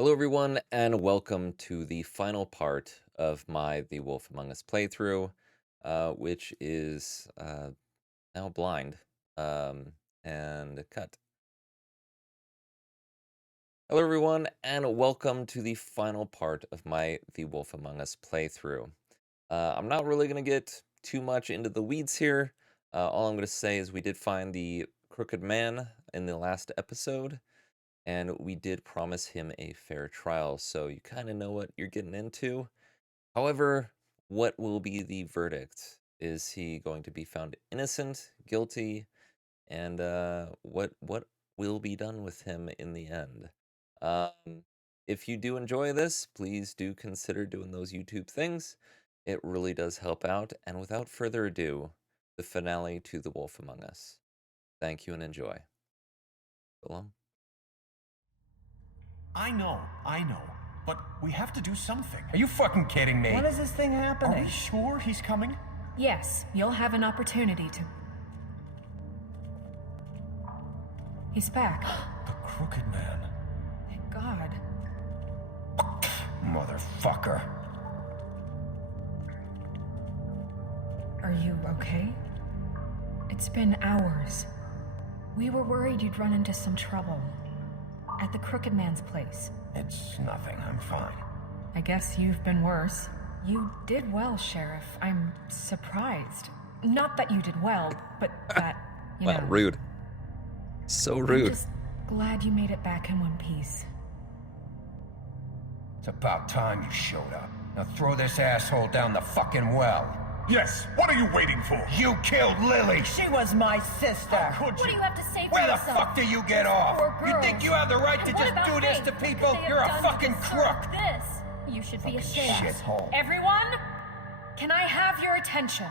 Hello, everyone, and welcome to the final part of my The Wolf Among Us playthrough, which is now blind. And cut. Hello, everyone, and welcome to the final part of my The Wolf Among Us playthrough. I'm not really going to get too much into the weeds here. All I'm going to say is we did find the Crooked Man in the last episode, and we did promise him a fair trial, so you kind of know what you're getting into. However, what will be the verdict? Is he going to be found innocent, guilty, and what will be done with him in the end? If you do enjoy this, please do consider doing those YouTube things. It really does help out. And without further ado, the finale to The Wolf Among Us. Thank you and enjoy. Willem? I know, but we have to do something. Are you fucking kidding me? When is this thing happening? Are we sure he's coming? Yes, you'll have an opportunity to... He's back. The Crooked Man. Thank God. Motherfucker. Are you okay? It's been hours. We were worried you'd run into some trouble. At the Crooked Man's place. It's nothing, I'm fine. I guess you've been worse. You did well, Sheriff. I'm surprised. Not that you did well, but that, you Wow, know... rude. So I'm rude. just glad you made it back in one piece. It's about time you showed up. Now throw this asshole down the fucking well. Yes, what are you waiting for? You killed Lily! She was my sister. Could What do you? you have to say for Where the yourself? fuck do you get off? Poor You girls. think you have the right to And what just about do this Faith? to What could people? they have You're a done to fucking deserve crook! This. You should be ashamed. Shithole. Everyone, can I have your attention?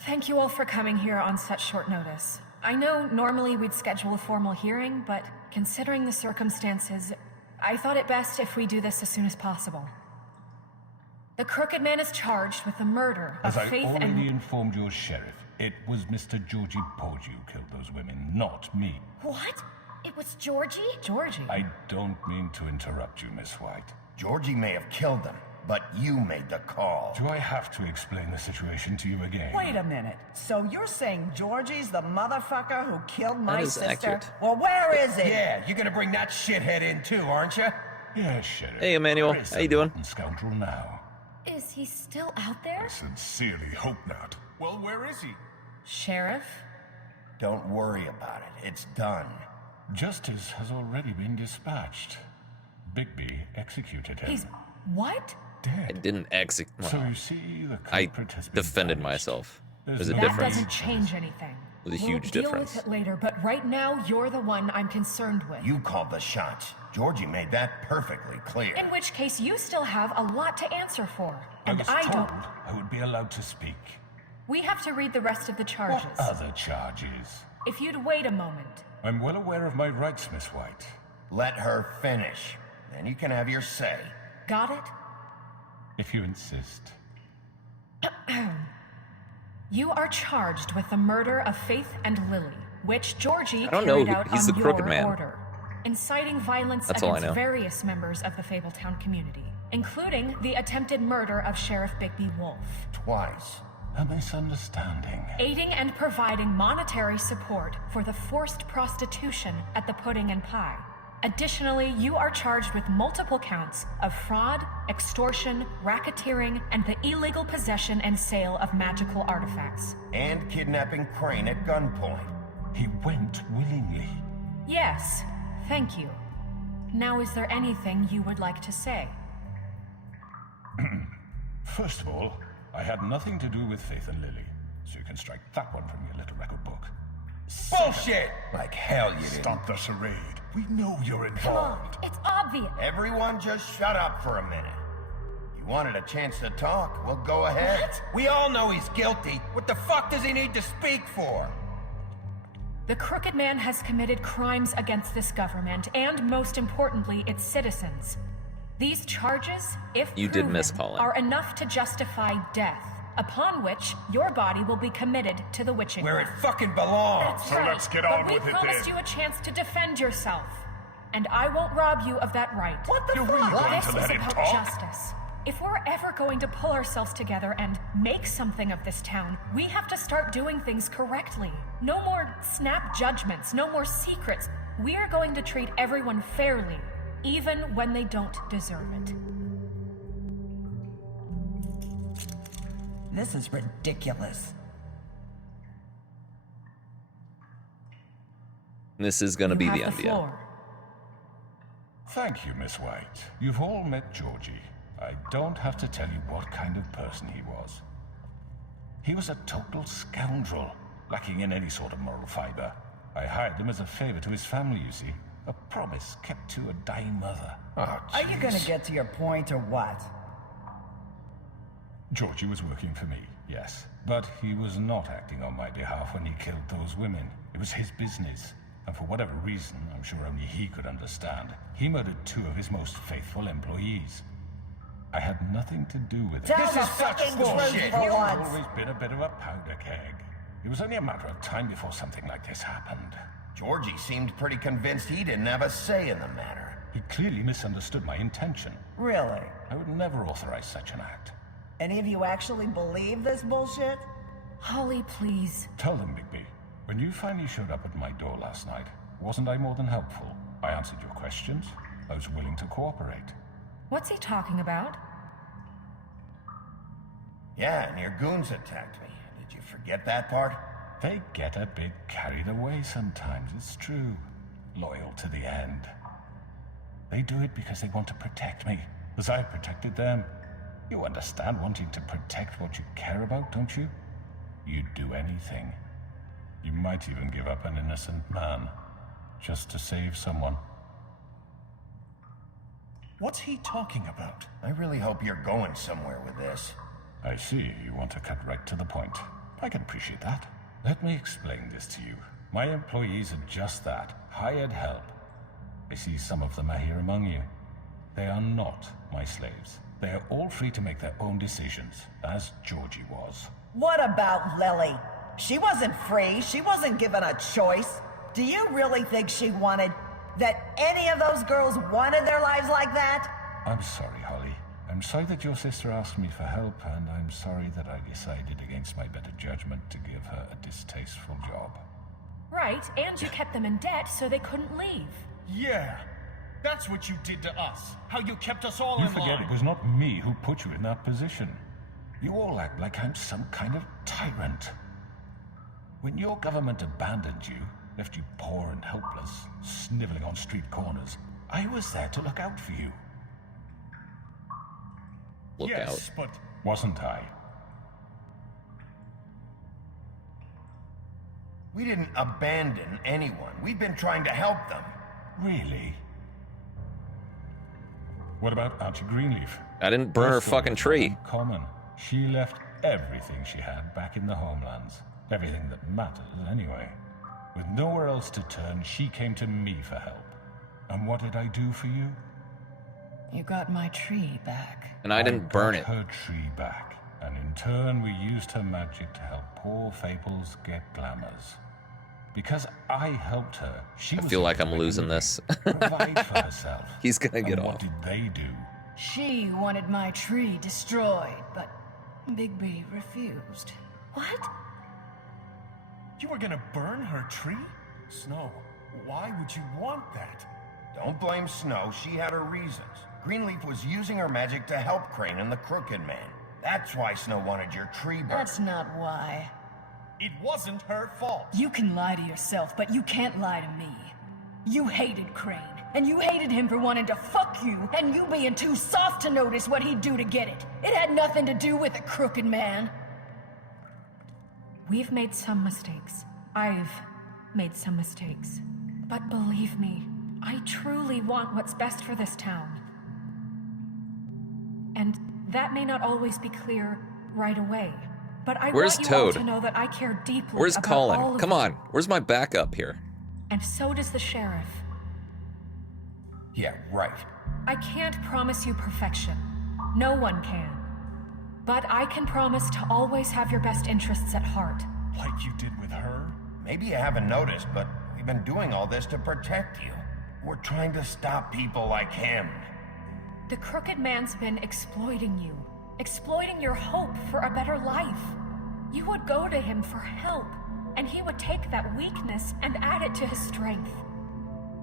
Thank you all for coming here on such short notice. I know normally we'd schedule a formal hearing, but considering the circumstances, I thought it best if we do this as soon as possible. The Crooked Man is charged with the murder of As I Faith already and... informed you, Sheriff, it was Mr. Georgie Porgy who killed those women, not me. What? It was Georgie? Georgie. I don't mean to interrupt you, Miss White. Georgie may have killed them, but you made the call. Do I have to explain the situation to you again? Wait a minute. So you're saying Georgie's the motherfucker who killed my is sister? accurate. Well, where is he? Yeah, you're gonna bring that shithead in too, aren't you? Yes, Sheriff. Hey, Emmanuel. Where is How you the doing? rotten scoundrel now? Is he still out there? Sincerely hope not. Well, where is he? Sheriff? Don't worry about it. It's done. Justice has already been dispatched. Bigby executed him. He's... what? I didn't execute. So you see, the I culprit has been defended punished. myself. There's There's a no That difference. doesn't change anything. There's a We'll huge deal difference. with it later, but right now, you're the one I'm concerned with. You called the shots. Georgie made that perfectly clear. In which case, you still have a lot to answer for. I And was I told don't... I would be allowed to speak. We have to read the rest of the charges. What other charges? If you'd wait a moment. I'm well aware of my rights, Miss White. Let her finish. Then you can have your say. Got it? If you insist. You are charged with the murder of Faith and Lily, which Georgie I don't know. carried out He's on the your Crooked Man. order, inciting violence That's all I against know. various members of the Fabletown community, including the attempted murder of Sheriff Bigby Wolf, Twice. A misunderstanding. aiding and providing monetary support for the forced prostitution at the Pudding and Pie. Additionally, you are charged with multiple counts of fraud, extortion, racketeering, and the illegal possession and sale of magical artifacts. And kidnapping Crane at gunpoint. He went willingly. Yes, thank you. Now, is there anything you would like to say? First of all, I had nothing to do with Faith and Lily, so you can strike that one from your little record book. Bullshit! Like hell you didn't. Stop the charade. We know you're Come on, involved. it's obvious. Everyone just shut up for a minute. You wanted a chance to talk, well go ahead. What? We all know he's guilty. What the fuck does he need to speak for? The Crooked Man has committed crimes against this government and, most importantly, its citizens. These charges, if You did proven, miss Colin. are enough to justify death, upon which your body will be committed to the witching Where it rack. fucking belongs. That's So right, let's get on but with we it promised then. you a chance to defend yourself. and I won't rob you of that right. What the You're fuck? really going This to is let him about talk? justice. If we're ever going to pull ourselves together and make something of this town, we have to start doing things correctly. No more snap judgments, no more secrets. We are going to treat everyone fairly, even when they don't deserve it. This is ridiculous. This is gonna You be have the end, yeah. floor. Thank you, Miss White. You've all met Georgie. I don't have to tell you what kind of person he was. He was a total scoundrel, lacking in any sort of moral fiber. I hired him as a favor to his family, you see. A promise kept to a dying mother. Oh, Are you gonna jeez. get to your point or what? Georgie was working for me, yes. But he was not acting on my behalf when he killed those women. It was his business. And for whatever reason, I'm sure only he could understand, he murdered 2 of his most faithful employees. I had nothing to do with it. Tell This the is such fucking bullshit. truth for You've once. always been a bit of a powder keg. It was only a matter of time before something like this happened. Georgie seemed pretty convinced he didn't have a say in the matter. He clearly misunderstood my intention. Really? I would never authorize such an act. Any of you actually believe this bullshit? Holly, please. Tell them, Bigby, when you finally showed up at my door last night, wasn't I more than helpful? I answered your questions. I was willing to cooperate. What's he talking about? Yeah, and your goons attacked me. Did you forget that part? They get a bit carried away sometimes, it's true. Loyal to the end. They do it because they want to protect me, as I protected them. You understand wanting to protect what you care about, don't you? You'd do anything. You might even give up an innocent man, just to save someone. What's he talking about? I really hope you're going somewhere with this. I see you want to cut right to the point. I can appreciate that. Let me explain this to you. My employees are just that, hired help. I see some of them are here among you. They are not my slaves. They are all free to make their own decisions, as Georgie was. What about Lily? She wasn't free. She wasn't given a choice. Do you really think she wanted... that any of those girls wanted their lives like that? I'm sorry, Holly. I'm sorry that your sister asked me for help, and I'm sorry that I decided against my better judgment to give her a distasteful job. Right, and you kept them in debt so they couldn't leave. Yeah, that's what you did to us. How you kept us all You in forget line. it was not me who put you in that position. You all act like I'm some kind of tyrant. When your government abandoned you, left you poor and helpless, sniveling on street corners, I was there to look out for you. Look yes, out. but Wasn't I? We didn't abandon anyone. We've been trying to help them. Really? What about Auntie Greenleaf? I didn't burn her Your story fucking was tree. uncommon. She left everything she had back in the homelands. Everything that matters, anyway. With nowhere else to turn, she came to me for help. And what did I do for you? You got my tree back. And I didn't burn got it. her tree back. And in turn, we used her magic to help poor Fables get glamours. Because I helped her, she I was feel able like to I'm make a losing living, this. provide for herself. He's gonna get and off. what did they do? She wanted my tree destroyed, but Bigby refused. What? you were gonna burn her tree? Snow, why would you want that? Don't blame Snow. She had her reasons. Greenleaf was using her magic to help Crane and the Crooked Man. That's why Snow wanted your tree burned. That's not why. It wasn't her fault. You can lie to yourself, but you can't lie to me. You hated Crane, and you hated him for wanting to fuck you, and you being too soft to notice what he'd do to get it. It had nothing to do with the Crooked Man. We've made some mistakes. I've made some mistakes. But believe me, I truly want what's best for this town. And that may not always be clear right away. But I Where's want you all Toad? to know that I care deeply Where's about all Colin? of Come you. on. Where's my backup here? And so does the sheriff. Yeah, right. I can't promise you perfection. No one can. But I can promise to always have your best interests at heart. Like you did with her? Maybe you haven't noticed, but we've been doing all this to protect you. We're trying to stop people like him. The Crooked Man's been exploiting you, exploiting your hope for a better life. You would go to him for help, and he would take that weakness and add it to his strength.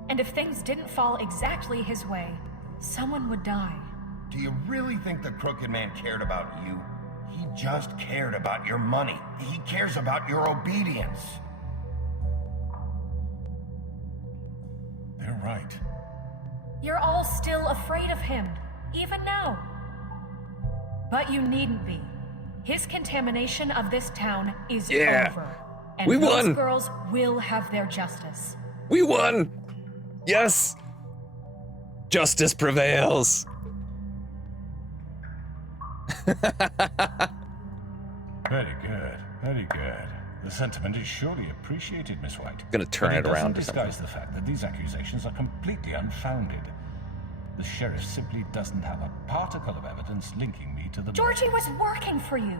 And if things didn't fall exactly his way, someone would die. Do you really think the Crooked Man cared about you? He just cared about your money. He cares about your obedience. They're right. You're all still afraid of him, even now. But you needn't be. His contamination of this town is over. And We those won! girls will have their justice. We won! Yes! Justice prevails! Very good, very good. The sentiment is surely appreciated, Miss White. Gonna turn But it around or doesn't disguise the fact that these accusations are completely unfounded. The sheriff simply doesn't have a particle of evidence linking me to the Georgie was working for you.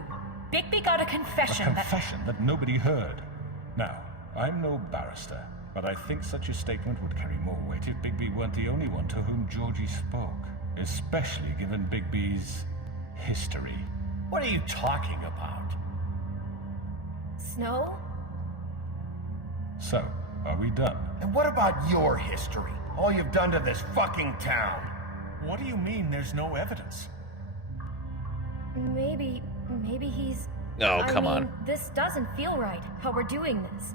Bigby got a confession A confession that nobody heard. Now, I'm no barrister, but I think such a statement would carry more weight if Bigby weren't the only one to whom Georgie spoke, especially given Bigby's history. What are you talking about? Snow? So, are we done? And what about your history? All you've done to this fucking town. What do you mean there's no evidence? Maybe he's... Oh, I come mean, on. This doesn't feel right, how we're doing this.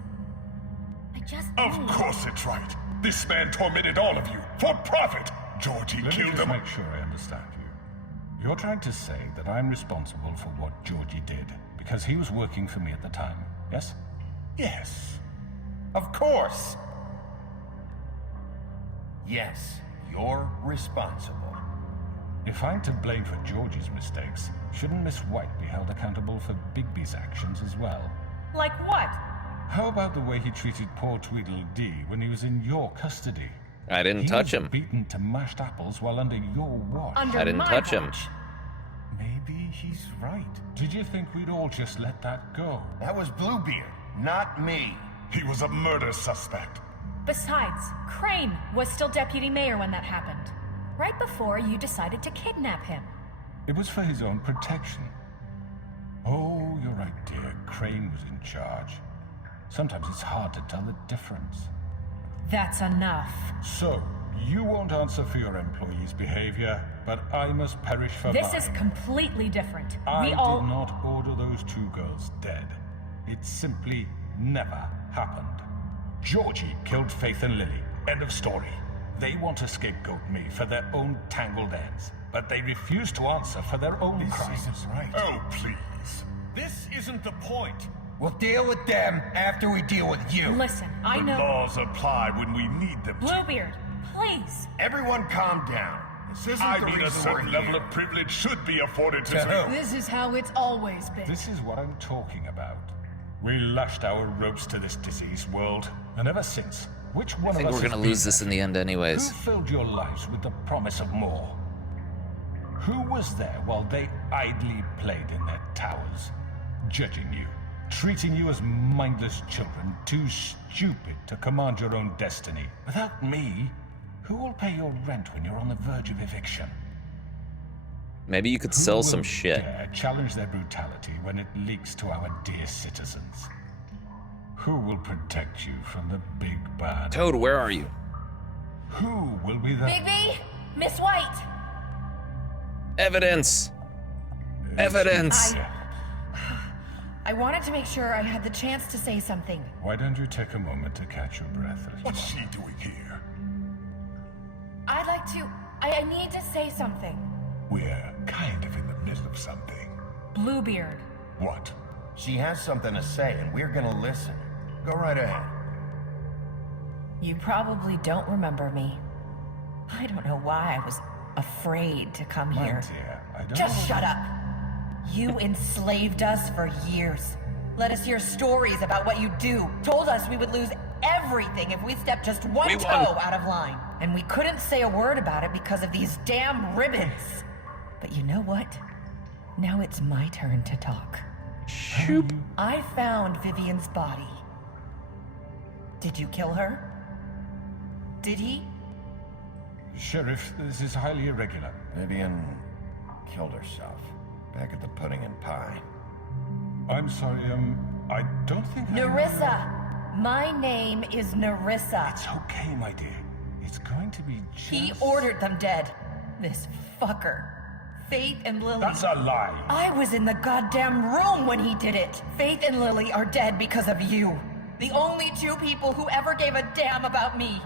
I just Of knew. course it's right. This man tormented all of you for profit. Georgie Let me killed just them. make sure I understand you. You're trying to say that I'm responsible for what Georgie did because he was working for me at the time, yes? Yes. Of course. Yes, you're responsible. If I'm to blame for Georgie's mistakes, shouldn't Miss White be held accountable for Bigby's actions as well? Like what? How about the way he treated poor Tweedledee when he was in your custody? I didn't He touch was him. beaten to mashed apples while under your watch. Under I didn't my touch him. watch. Maybe he's right. Did you think we'd all just let that go? That was Bluebeard, not me. He was a murder suspect. Besides, Crane was still deputy mayor when that happened. Right before you decided to kidnap him. It was for his own protection. Oh, you're right, dear. Crane was in charge. Sometimes it's hard to tell the difference. That's enough. So, you won't answer for your employees' behavior, but I must perish for This mine. is completely different. I We did all... not order those two girls dead. It simply never happened. Georgie killed Faith and Lily. End of story. They want to scapegoat me for their own tangled ends, but they refuse to answer for their own This crimes. isn't right. Oh, please. This isn't the point. We'll deal with them after we deal with you. Listen, I The know... laws apply when we need them to. Bluebeard, please. Everyone calm down. This isn't I the mean, a reason certain we're level here. of privilege should be afforded to To who? This is how it's always been. This is what I'm talking about. We lashed our ropes to this diseased world, and ever since, which one I think of us we're has gonna been lose this in the end anyways. Who filled your lives with the promise of more? Who was there while they idly played in their towers, judging you, treating you as mindless children, too stupid to command your own destiny? Without me, who will pay your rent when you're on the verge of eviction? Maybe you could Who sell will some shit. dare challenge their brutality when it leaks to our dear citizens? Who will protect you from the big bad? Toad, where are you? Who will be the... Bigby! Miss White! Evidence! Evidence! I wanted to make sure I had the chance to say something. Why don't you take a moment to catch your breath? What's she doing here? I'd like to... I need to say something. We're kind of in the middle of something. Bluebeard. What? She has something to say, and we're gonna listen. Go right ahead. You probably don't remember me. I don't know why I was afraid to come My here. dear, I don't Just know- shut up. You enslaved us for years. Let us hear stories about what you do. Told us we would lose everything if we stepped just one We toe won. out of line. And we couldn't say a word about it because of these damn ribbons. But you know what? Now it's my turn to talk. Shoop. I found Vivian's body. Did you kill her? Did he? Sheriff, this is highly irregular. Vivian killed herself back at the Pudding and Pie. I'm sorry, I don't think Nerissa! My name is Nerissa. It's okay, my dear. It's going to be just... He ordered them dead. This fucker. Faith and Lily. That's a lie. I was in the goddamn room when he did it. Faith and Lily are dead because of you. The only two people who ever gave a damn about me.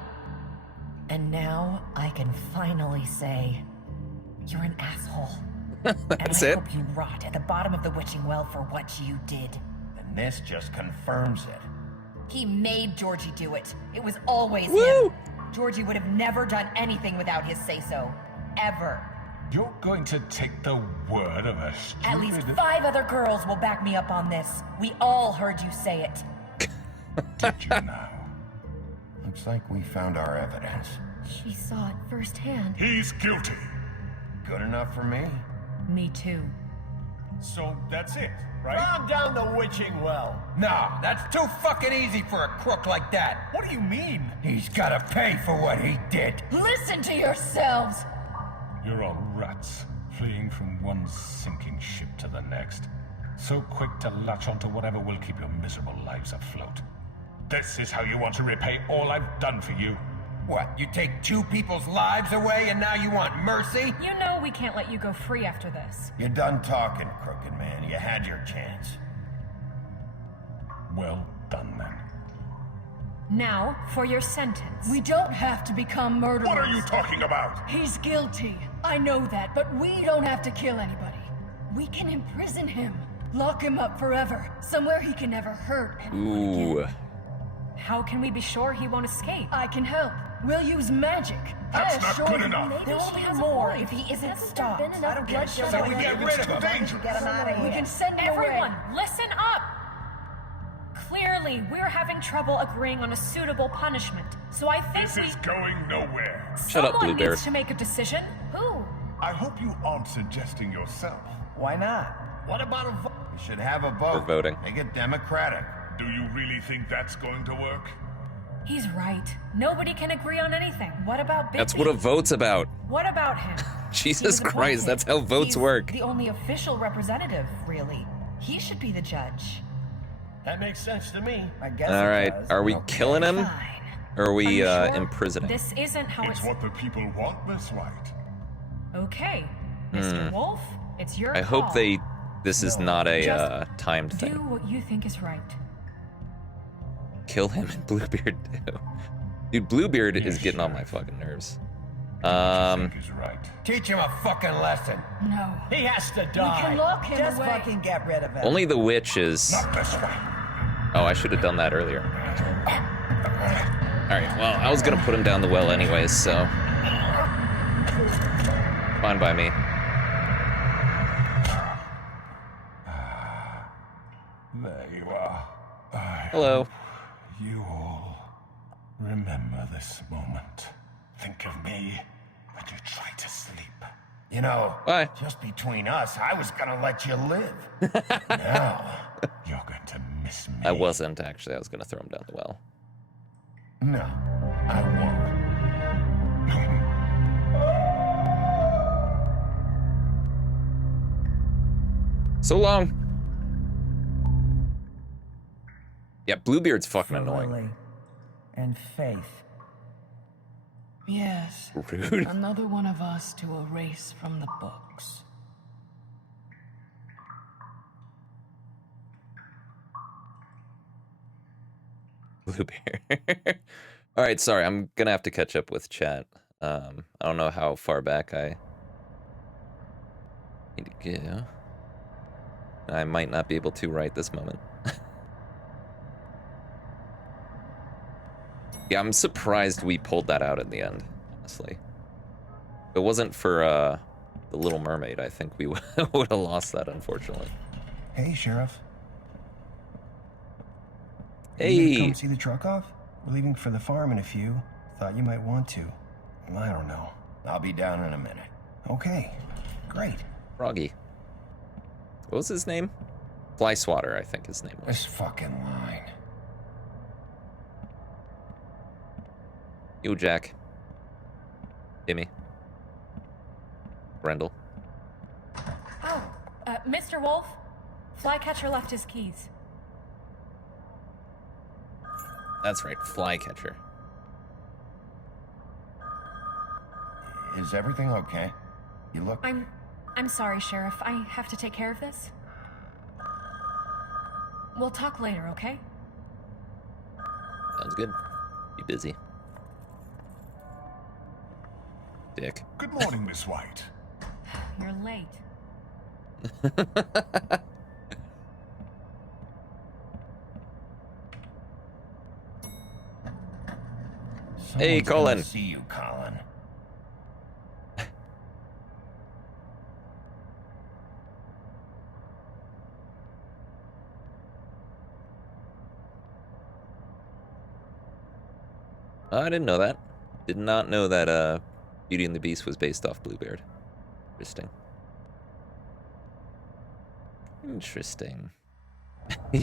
And now I can finally say, you're an asshole. That's and I it? hope you rot at the bottom of the witching well for what you did. And this just confirms it. He made Georgie do it. It was always Woo! him. Georgie would have never done anything without his say-so. Ever. You're going to take the word of a stupid... At least 5 other girls will back me up on this. We all heard you say it. Did you now? Looks like we found our evidence. She saw it firsthand. He's guilty. Good enough for me. Me too. So that's it, right? Calm down the witching well. No, that's too fucking easy for a crook like that. What do you mean? He's gotta pay for what he did. Listen to yourselves! You're all rats, fleeing from one sinking ship to the next. So quick to latch onto whatever will keep your miserable lives afloat. This is how you want to repay all I've done for you. What, you take 2 people's lives away and now you want mercy? You know we can't let you go free after this. You're done talking, crooked man. You had your chance. Well done, then. Now, for your sentence. We don't have to become murderers. What are you talking about? He's guilty. I know that, but we don't have to kill anybody. We can imprison him. Lock him up forever. Somewhere he can never hurt anyone Ooh. again. How can we be sure he won't escape? I can help. We'll use magic. That's I not assure good you, enough. maybe There will she be has a more point. if he isn't Hasn't stopped. there been enough bloodshed So we already? get rid of him. Dangerous. Get him out of We here. can send him Everyone, away. listen up! Clearly, we're having trouble agreeing on a suitable punishment. So I think This is going nowhere. Shut up, someone Bluebeard. needs to make a decision. Who? I hope you aren't suggesting yourself. Why not? What about a vote? We should have a vote. We're voting. Make it democratic. Do you really think that's going to work? He's right. Nobody can agree on anything. What about Big That's what a B? vote's about. What about him? He Jesus was Christ, appointed. that's how votes He's work. the only official representative, really. He should be the judge. That makes sense to me. I guess All it right, does. are we killing him? Fine. Or are Are we you sure? imprisoning? This isn't how It's what the people want, Miss White. Okay, Mr. Wolf, it's your I hope call. this is not a Just timed Do thing. what you think is right. Kill him and Bluebeard too. Dude, Bluebeard is getting on my fucking nerves. Think is right. Teach him a fucking lesson. No. He has to We die. can lock him Just away. fucking get rid of him. Only the witch is... Not this way. Oh, I should have done that earlier. Alright, well, I was gonna put him down the well anyways, so... Fine by me. There you are. I Hello. hope you all remember this moment. Think of me when you try to sleep. You know, Bye. just between us, I was gonna let you live. Now, You're going to miss me. I wasn't, actually. I was gonna throw him down the well. no, I won't. So long! Yeah, Bluebeard's fucking For annoying. Lily and Faith. Yes. Rude. Another one of us to erase from the books. Bluebeard. Alright, sorry, I'm gonna have to catch up with chat. I don't know how far back I need to go. I might not be able to right this moment. Yeah, I'm surprised we pulled that out in the end, honestly. If it wasn't for the Little Mermaid, I think we would have lost that, unfortunately. Hey, Sheriff. You gonna Hey! come see the truck off? We're leaving for the farm in a few. Thought you might want to. I don't know. I'll be down in a minute. Okay, great. Froggy. What was his name? Fly Swatter, I think his name was. This fucking line. Yo, Jack. Timmy. Brendel. Oh, Mr. Wolf? Flycatcher left his keys. That's right, Flycatcher. Is everything okay? You look... I'm sorry, Sheriff. I have to take care of this. We'll talk later, okay? Sounds good. Be busy. Dick. Good morning, Miss White. You're late. Hey, Someone's Colin. gonna see you, Colin. I didn't know that. Did not know that Beauty and the Beast was based off Bluebeard. Interesting. Interesting.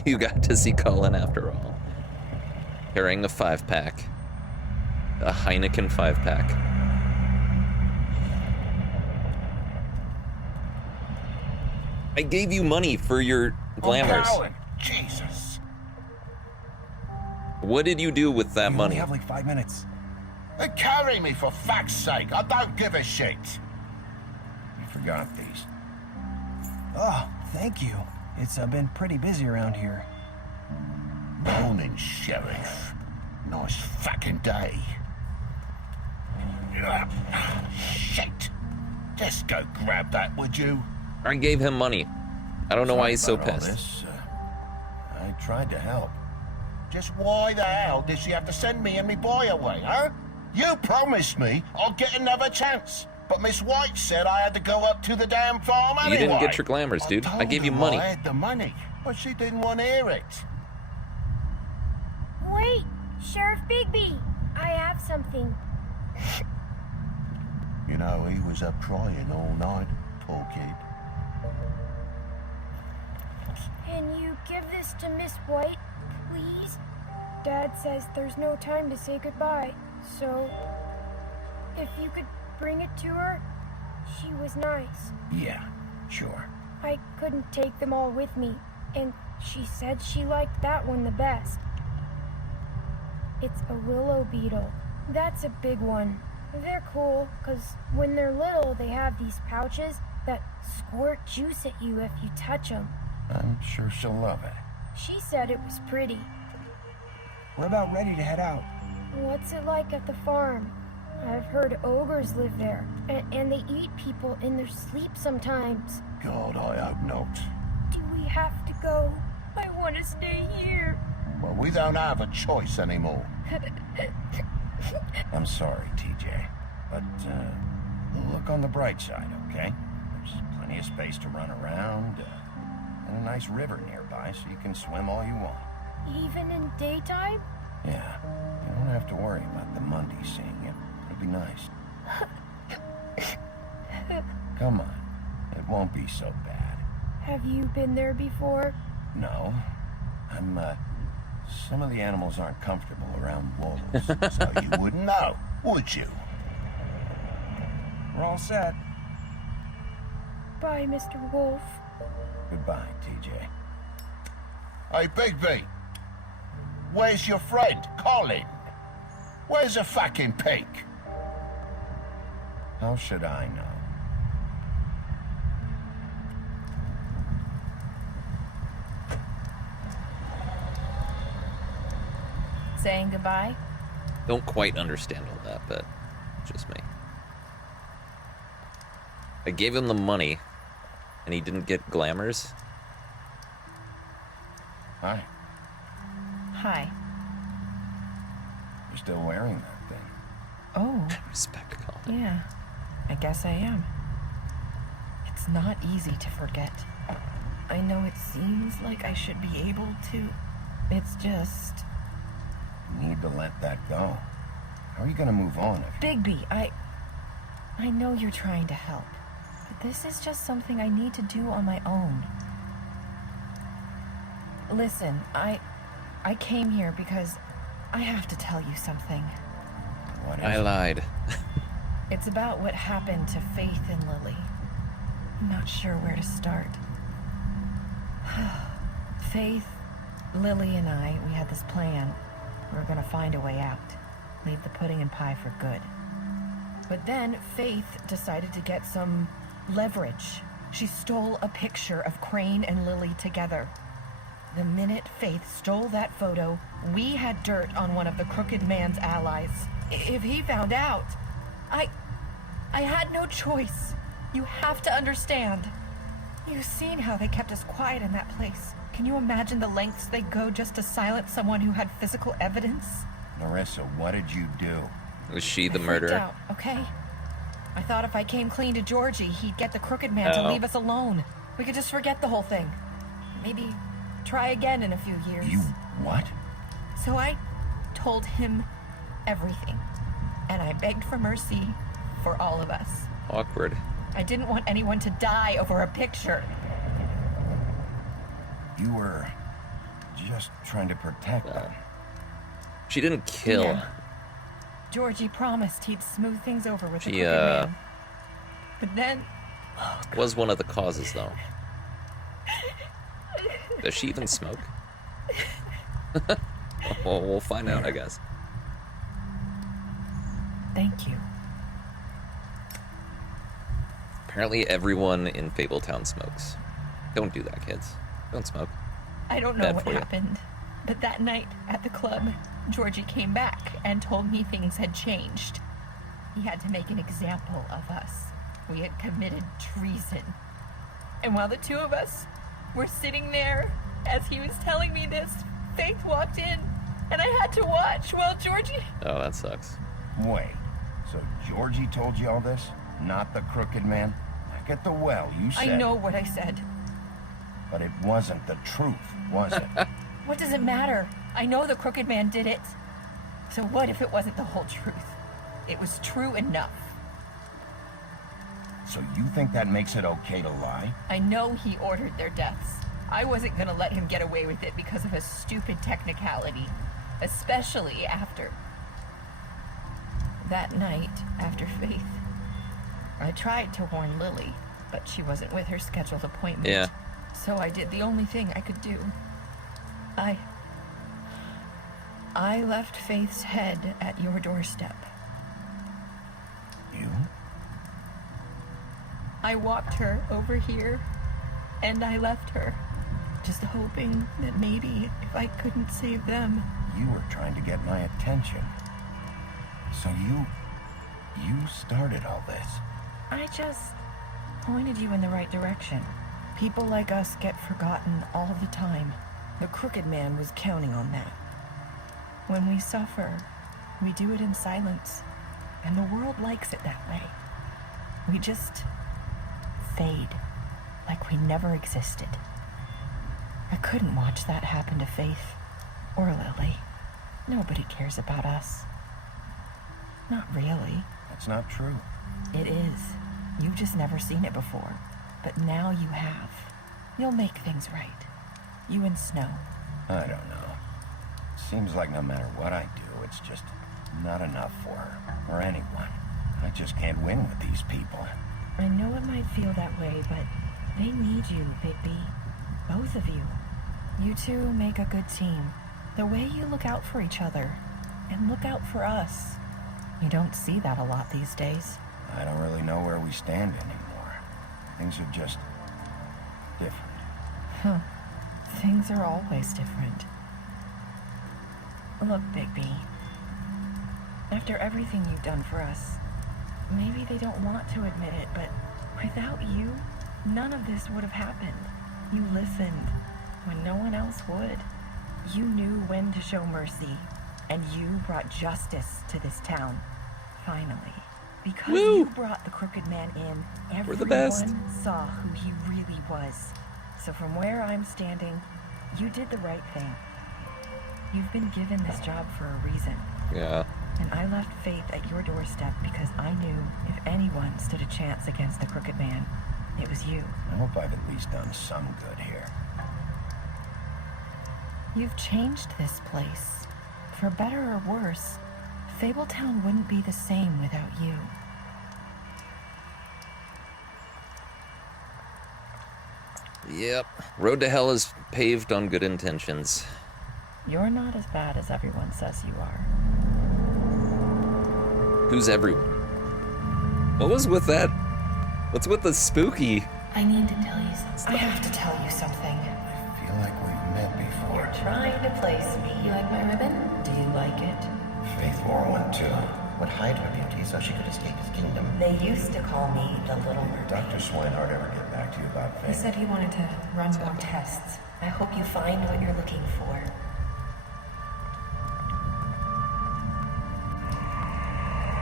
You got to see Colin after all. Carrying a 5-pack. A Heineken 5-pack. I gave you money for your glamours. Oh, Colin, Jesus. What did you do with that We money? only have like 5 minutes. Carry me, for fuck's sake. I don't give a shit. You forgot these. Oh, thank you. It's been pretty busy around here. Morning, Sheriff. Nice fucking day. Shit. Just go grab that, would you? I gave him money. I don't know why he's so Sorry about all pissed. this. I tried to help. Just why the hell did she have to send me and me boy away, huh? You promised me I'll get another chance. But Miss White said I had to go up to the damn farm anyway. You didn't get your glamours, dude. I gave you told her money. I had the money, but she didn't want to hear it. Wait, Sheriff Bigby, I have something. You know, he was up crying all night, poor kid. Can you give this to Miss White, please? Dad says there's no time to say goodbye, so if you could bring it to her, she was nice. Yeah, sure. I couldn't take them all with me, and she said she liked that one the best. It's a willow beetle. That's a big one. They're cool, because when they're little, they have these pouches that squirt juice at you if you touch them. I'm sure she'll love it. She said it was pretty. We're about ready to head out. What's it like at the farm? I've heard ogres live there, and they eat people in their sleep sometimes. God, I hope not. Do we have to go? I want to stay here. Well, we don't have a choice anymore. I'm sorry, TJ, but look on the bright side, okay? There's plenty of space to run around, and a nice river nearby so you can swim all you want. Even in daytime? Yeah, you don't have to worry about the Monday seeing you. It'll be nice. Come on, it won't be so bad. Have you been there before? No, some of the animals aren't comfortable around wolves, so you wouldn't know, would you? We're all set. Bye, Mr. Wolf. Goodbye, TJ. Hey, Bigby. Where's your friend, Colin? Where's the fucking pig? How should I know? Saying goodbye? Don't quite understand all that, but just me. I gave him the money, and he didn't get glamours. Hi. Hi. You're still wearing that thing. Oh, Respect, Colin. yeah. I guess I am. It's not easy to forget. I know it seems like I should be able to. It's just... You need to let that go. How are you gonna move on if... Bigby, I know you're trying to help, but this is just something I need to do on my own. Listen, I came here because I have to tell you something. What is I it? lied. It's about what happened to Faith and Lily. I'm not sure where to start. Faith, Lily, and I, we had this plan. We were gonna find a way out. Leave the pudding and pie for good. But then Faith decided to get some leverage. She stole a picture of Crane and Lily together. The minute Faith stole that photo, we had dirt on one of the Crooked Man's allies. If he found out, I had no choice. You have to understand. You've seen how they kept us quiet in that place. Can you imagine the lengths they go just to silence someone who had physical evidence? Narissa, what did you do? Was she the I freaked murderer? out, okay? I thought if I came clean to Georgie, he'd get the Crooked Man to leave us alone. We could just forget the whole thing. Maybe try again in a few years. You what? So I told him everything. And I begged for mercy for all of us. Awkward. I didn't want anyone to die over a picture. You were just trying to protect them. She didn't kill. Yeah. Georgie promised he'd smooth things over with the She, Crooked Man. But then... was one of the causes, though. Does she even smoke? Well, we'll find out, I guess. Thank you. Apparently everyone in Fabletown smokes. Don't do that, kids. Don't smoke. I don't know Bad what for you. happened, but that night at the club, Georgie came back and told me things had changed. He had to make an example of us. We had committed treason. And while the two of us were sitting there, as he was telling me this, Faith walked in, and I had to watch while Georgie... Oh, that sucks. Wait, so Georgie told you all this? Not the Crooked Man? Back at the well, you said... I know what I said. But it wasn't the truth, was it? What does it matter? I know the Crooked Man did it. So what if it wasn't the whole truth? It was true enough. So you think that makes it okay to lie? I know he ordered their deaths. I wasn't gonna let him get away with it because of a stupid technicality. Especially after... that night, after Faith. I tried to warn Lily, but she wasn't with her scheduled appointment. Yeah. So I did the only thing I could do. I left Faith's head at your doorstep. You? I walked her over here, and I left her, just hoping that maybe if I couldn't save them... You were trying to get my attention. So you started all this. I just pointed you in the right direction. People like us get forgotten all the time. The Crooked Man was counting on that. When we suffer, we do it in silence, and the world likes it that way. We just fade, like we never existed. I couldn't watch that happen to Faith, or Lily. Nobody cares about us. Not really. That's not true. It is. You've just never seen it before. But now you have. You'll make things right. You and Snow. I don't know. Seems like no matter what I do, it's just not enough for her, or anyone. I just can't win with these people. I know it might feel that way, but they need you, Big B. Both of you. You two make a good team. The way you look out for each other, and look out for us. You don't see that a lot these days. I don't really know where we stand anymore. Things are just different. Huh. Things are always different. Look, Big B. After everything you've done for us, maybe they don't want to admit it, but without you, none of this would have happened. You listened when no one else would. You knew when to show mercy, and you brought justice to this town. Finally. Because Woo! you brought the Crooked Man in, We're the best. everyone saw who he really was. So from where I'm standing, you did the right thing. You've been given this job for a reason. Yeah. And I left Faith at your doorstep because I knew if anyone stood a chance against the Crooked Man, it was you. I hope I've at least done some good here. You've changed this place. For better or worse, Fabletown wouldn't be the same without you. Yep. Road to hell is paved on good intentions. You're not as bad as everyone says you are. Who's everyone? What was with that? What's with the spooky? I need to tell you something. I have to tell you something. I feel like we've met before. You're trying to place me. You like my ribbon? Do you like it? Faith wore one too. Would hide her beauty so she could escape his kingdom. They used to call me the Little Mermaid. Dr. Swinehart ever get back to you about He Faith? said he wanted to run more tests. I hope you find what you're looking for.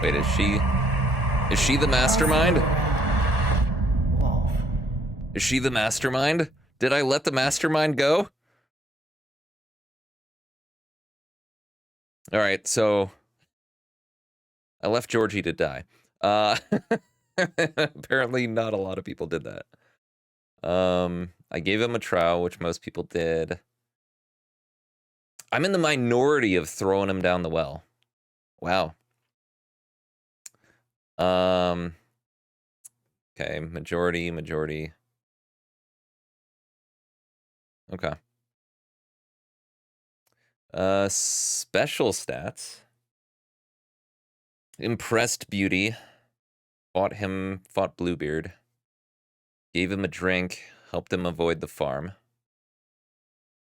Wait, is she the mastermind? Wolf. Is she the mastermind? Did I let the mastermind go? All right, so I left Georgie to die. Apparently not a lot of people did that. I gave him a trial, which most people did. I'm in the minority of throwing him down the well. Wow. Okay, majority. Okay. Special stats. Impressed Beauty. Fought Bluebeard. Gave him a drink, helped him avoid the farm.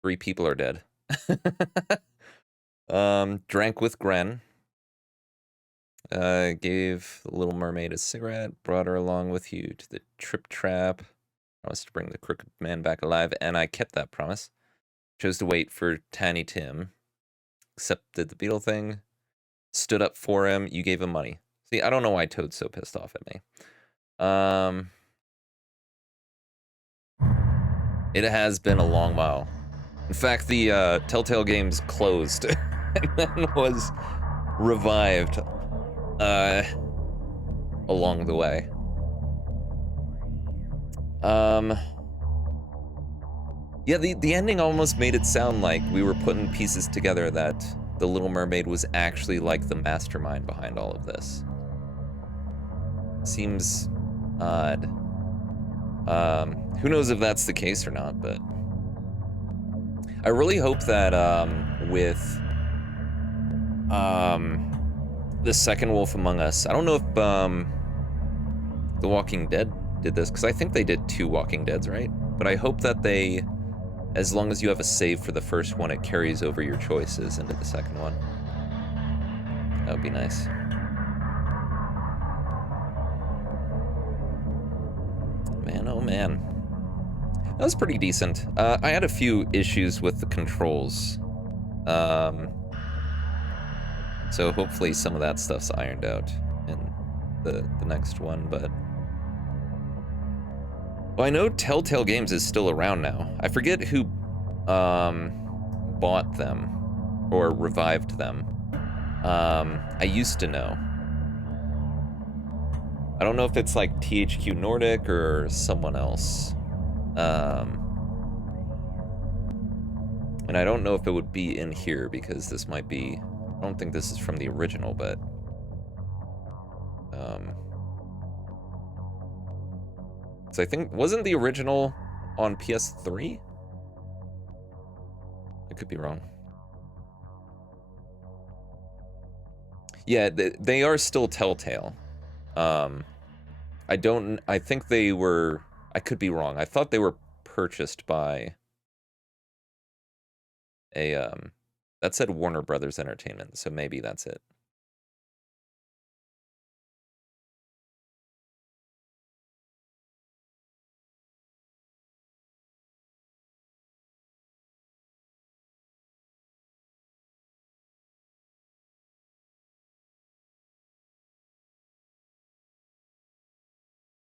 3 people are dead. Drank with Gren. Gave the Little Mermaid a cigarette, brought her along with you to the Trip Trap. Promised to bring the Crooked Man back alive, and I kept that promise. Chose to wait for Tiny Tim. Accepted the beetle thing. Stood up for him. You gave him money. See, I don't know why Toad's so pissed off at me. It has been a long while. In fact, the Telltale Games closed and then was revived along the way. Yeah, the ending almost made it sound like we were putting pieces together that the Little Mermaid was actually like the mastermind behind all of this. Seems odd. Who knows if that's the case or not, but I really hope that with the second Wolf Among Us, I don't know if The Walking Dead did this, because I think they did 2 Walking Deads, right? But I hope that they, as long as you have a save for the first one, it carries over your choices into the second one. That would be nice. Man, oh man. That was pretty decent. I had a few issues with the controls. So hopefully some of that stuff's ironed out in the next one, but... Well, I know Telltale Games is still around now. I forget who bought them or revived them. I used to know. I don't know if it's like THQ Nordic or someone else. And I don't know if it would be in here because this might be... I don't think this is from the original, but... So I think... Wasn't the original on PS3? I could be wrong. Yeah, they are still Telltale. I think they were... I could be wrong. I thought they were purchased by a... that said Warner Brothers Entertainment, so maybe that's it.